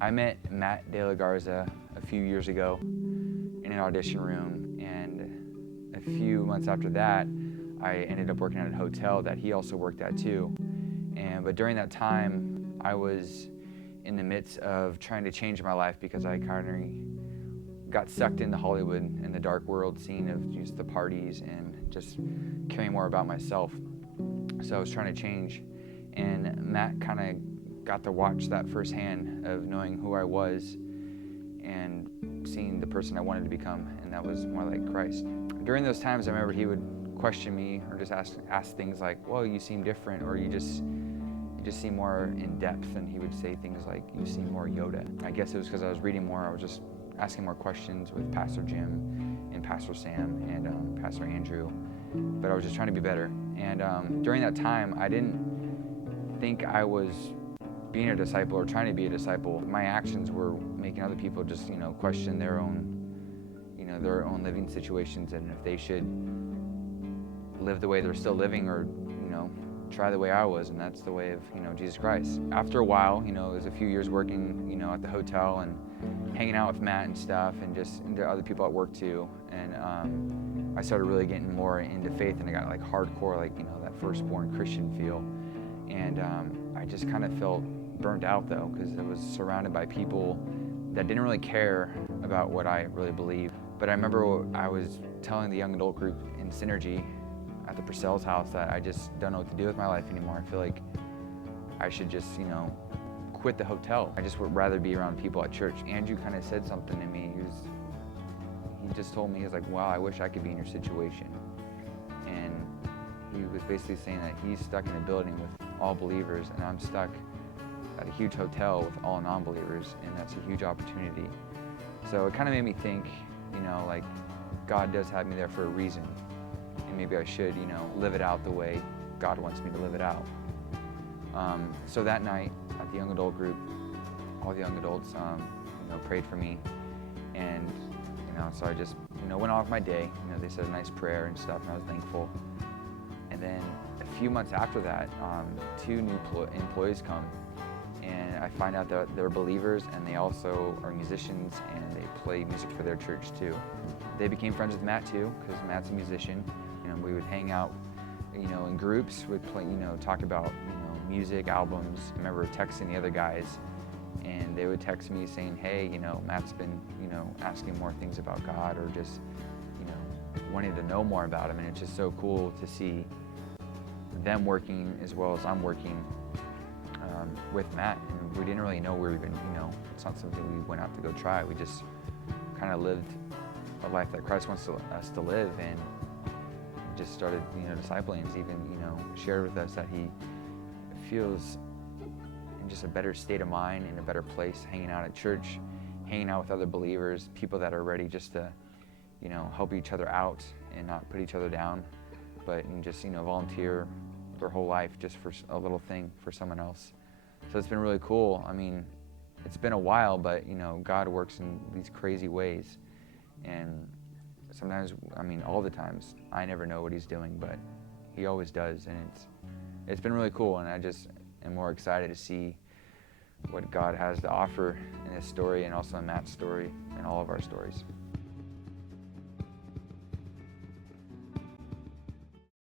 I met Matt De La Garza a few years ago in an audition room, and a few months after that, I ended up working at a hotel that he also worked at too. But during that time, I was in the midst of trying to change my life because I kind of got sucked into Hollywood and the dark world scene of just the parties and just caring more about myself. So I was trying to change, and Matt kind of got to watch that firsthand of knowing who I was and seeing the person I wanted to become, and that was more like Christ. During those times, I remember he would question me or just ask things like, well, you seem different, or you just seem more in depth, and he would say things like, you seem more Yoda. I guess it was because I was reading more. I was just asking more questions with Pastor Jim and Pastor Sam and Pastor Andrew, but I was just trying to be better. And during that time, I didn't think I was being a disciple or trying to be a disciple. My actions were making other people just, question their own living situations, and if they should live the way they're still living, or try the way I was, and that's the way of Jesus Christ. After a while, it was a few years working at the hotel and hanging out with Matt and stuff, and just into other people at work too, and I started really getting more into faith, and I got like hardcore, that firstborn Christian feel, and I just kind of felt burnt out though, because I was surrounded by people that didn't really care about what I really believed. But I remember I was telling the young adult group in Synergy at the Purcell's house that I just don't know what to do with my life anymore. I feel like I should just, quit the hotel. I just would rather be around people at church. Andrew kind of said something to me. He just told me, he was like, wow, I wish I could be in your situation. And he was basically saying that he's stuck in a building with all believers, and I'm stuck at a huge hotel with all non-believers, and that's a huge opportunity. So it kind of made me think, like God does have me there for a reason. And maybe I should, live it out the way God wants me to live it out. So that night at the young adult group, all the young adults, prayed for me, and so I just, went off my day. They said a nice prayer and stuff, and I was thankful. And then a few months after that, 2 new employees come, and I find out that they're believers, and they also are musicians, and they play music for their church too. They became friends with Matt too, because Matt's a musician. We would hang out, in groups. We'd play, talk about, music, albums. I remember texting the other guys, and they would text me saying, hey, Matt's been, asking more things about God, or just, wanting to know more about him. And it's just so cool to see them working as well as I'm working with Matt. And we didn't really know we were even, it's not something we went out to go try. We just kind of lived a life that Christ wants us to live, and just started, discipling. He's even, shared with us that he feels in just a better state of mind, in a better place, hanging out at church, hanging out with other believers, people that are ready just to, help each other out and not put each other down, but and just, volunteer their whole life just for a little thing for someone else. So it's been really cool. I mean, it's been a while, but, God works in these crazy ways. And sometimes, all the times, I never know what he's doing, but he always does. And it's been really cool, and I just am more excited to see what God has to offer in this story, and also in Matt's story, and all of our stories.